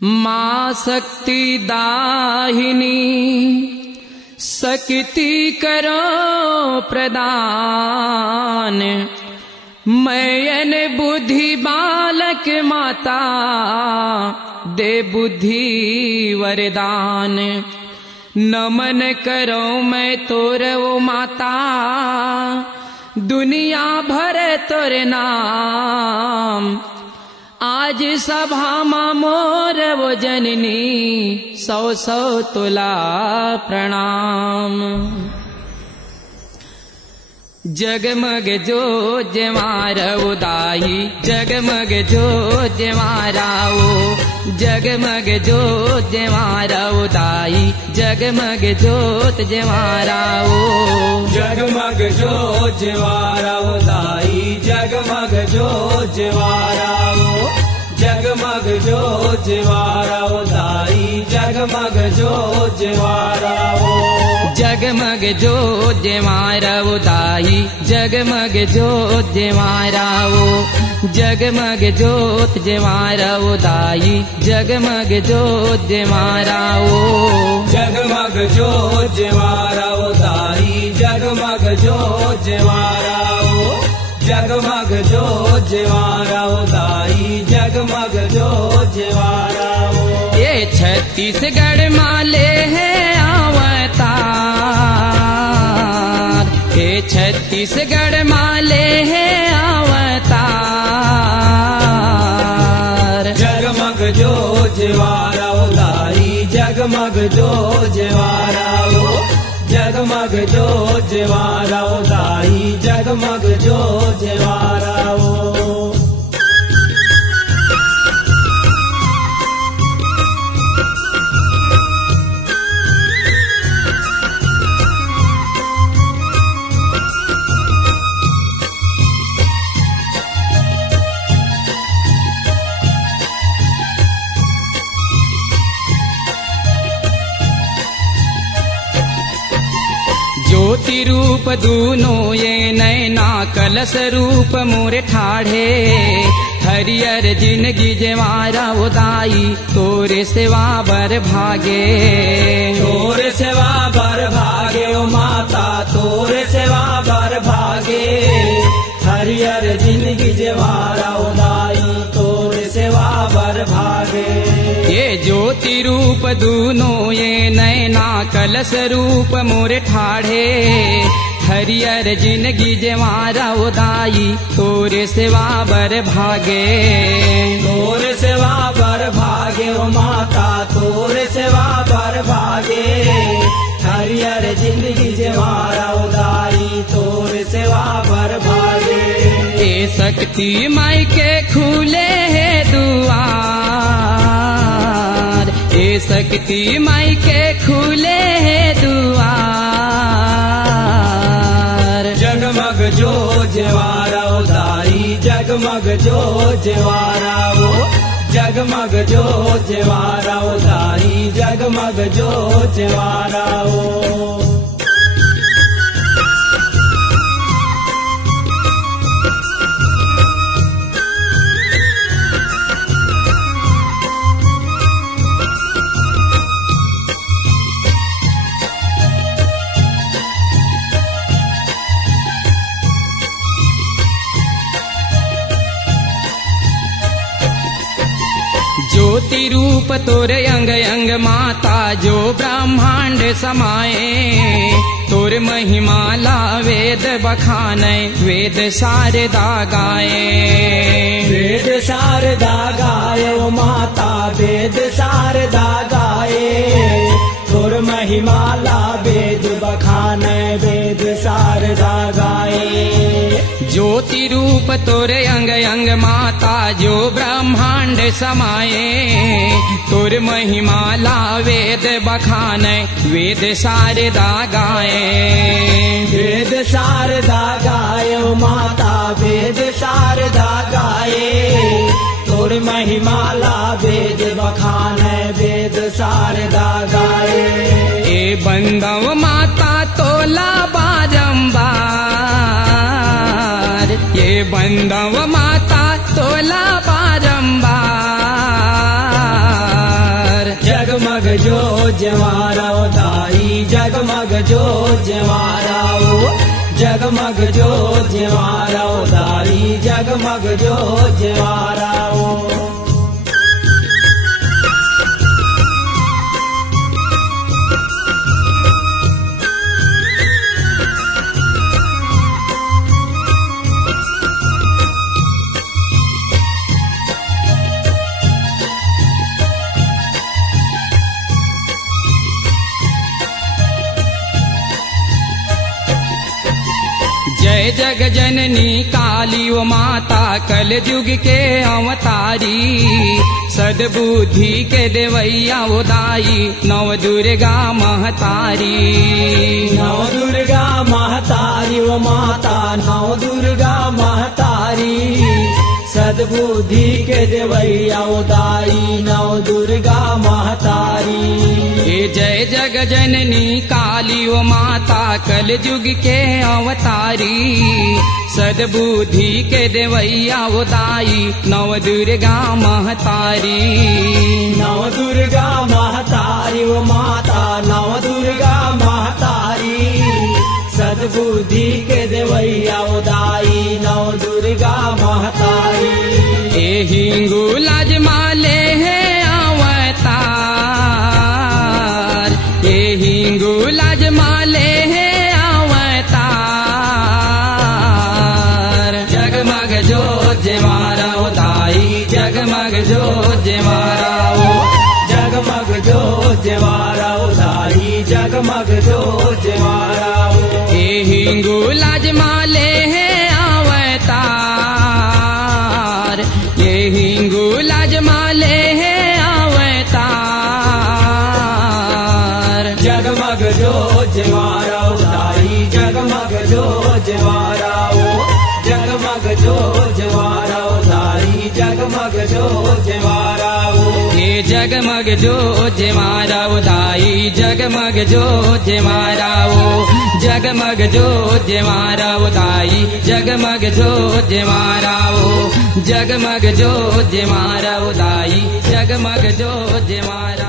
माँ शक्ति दाहिनी शक्ति करो प्रदान, मैन बुद्धि बालक माता दे बुद्धि वरदान। नमन करो मैं तोर वो माता, दुनिया भर तोरे नाम। आज सभा मा मोर वो जननी, सौ सौ तुला प्रणाम। जगमग जो जमारा उदाई, जगमग जो जमाराओ, जगमग जो जमारा उदाई, जगमग जोत जमाराओ। जगमग जो जवारा उदाई, जगमग जो जवाराओ, जगमग जो जवारा उदाई, जगमग जो जवाराओ। जगमग जो जमारा उदाई, जगमग जोत जमाराओ, जगमग जोत जमारा उदाई, जगमग जोत जमाराओ। जगमग जो जवारा उदाई, जगमग जो जवाराओ, जगमग जो जवारा उदाई, जगमग जो जवाराओ। ये छत्तीसगढ़ माले है अवतार, ये छत्तीसगढ़ माले है अवतार। जगमग जो जवारा उदाई, जगमग जो जवाराओ, जगमग जो जवारा उदाई, जगमग जो जवाराओ। ज्योति रूप दूनो ये नैना, कलश रूप मोरे ठाढ़े। हरियर जिंदगी जवारा उदाई, तोरे सेवा बर भागे। तोरे सेवा बर भागे ओ माता, तोरे सेवा बर भागे। हरियर जिंदगी जवारा उदाई, तोरे सेवा बर भागे। ये ज्योति रूप दूनो ये नैना, कलश रूप मोरे ठाढ़े। हरियर जिंदगी जवारा उदाई, तोरे सेवा बर भागे। तोरे सेवा बर भागे ओ माता, तोरे सेवा बर भागे। हरियर जिंदगी जवारा उदाई, तोरे सेवा बर भागे। ये शक्ति माई के खुले है दुआर, ये शक्ति माई के खुले है दुआर। जगमग जो जवारा उदाई, जगमग जो जवाराओ, जगमग जो जवारा उदाई, जगमग जो जवाराओ। ज्योति रूप तोरे अंग अंग माता, जो ब्रह्मांड समाये। तोर महिमा ला वेद बखाने, वेद शारदा गाए। वेद शारदा गाए ओ माता, वेद शारदा गाए। तोर महिमा ला वेद बखाने, वेद शारदा गाए। ज्योति रूप तोरे अंग अंग माता, जो ब्रह्मांड समाये। तोर महिमा ला वेद बखाने, वेद शारदा गाए। वेद शारदा गाए ओ माता, वेद शारदा गाए। तोर महिमा ला वेद बखाने, वेद शारदा गाए। ए बंदव माता तोला बारंबार, ये बंदव माता तोला बारंबार। जमारा दाई जगमग जो जमारा जगमग जो जमारा दाई जगमग जो जमारा जय जग जननी काली वो माता कल युग के अवतारी सद्बुद्धि के देवैया वो दाई नव दुर्गा महतारी नव दुर्गा महतारी वो माता नव दुर्गा महतारी सद्बुद्धि के देवैया दाई नव दुर्गा महतारी जय जग जननी काली वो माता कल युग के अवतारी सद्बुद्धि के देवैया वो दाई नव दुर्गा महतारी नव दुर्गा महतारी वो माता नव दुर्गा महतारी सद्बुद्धि के देवैया दाई नव दुर्गा महतारी हिंगुला जमाले है हिंगुला जमाले है अवतार जगमग जो जमारा दाई जगमग जो जमारा जगमग जो जमारा दाई जगमग जो जमारा हिंगुला जमाले है अवतार हिंगुला जमाले है अवतार जगमग जो जमारा दाई जगमग जो जमारा जगमग जो जमारा दाई जगमग जो जमारा जगमग जो जमारा दाई जगमग जो जमारा जगमग जो जमारा दाई जगमग जो जमारा जगमग जो जमारा दाई जगमग जो जमारा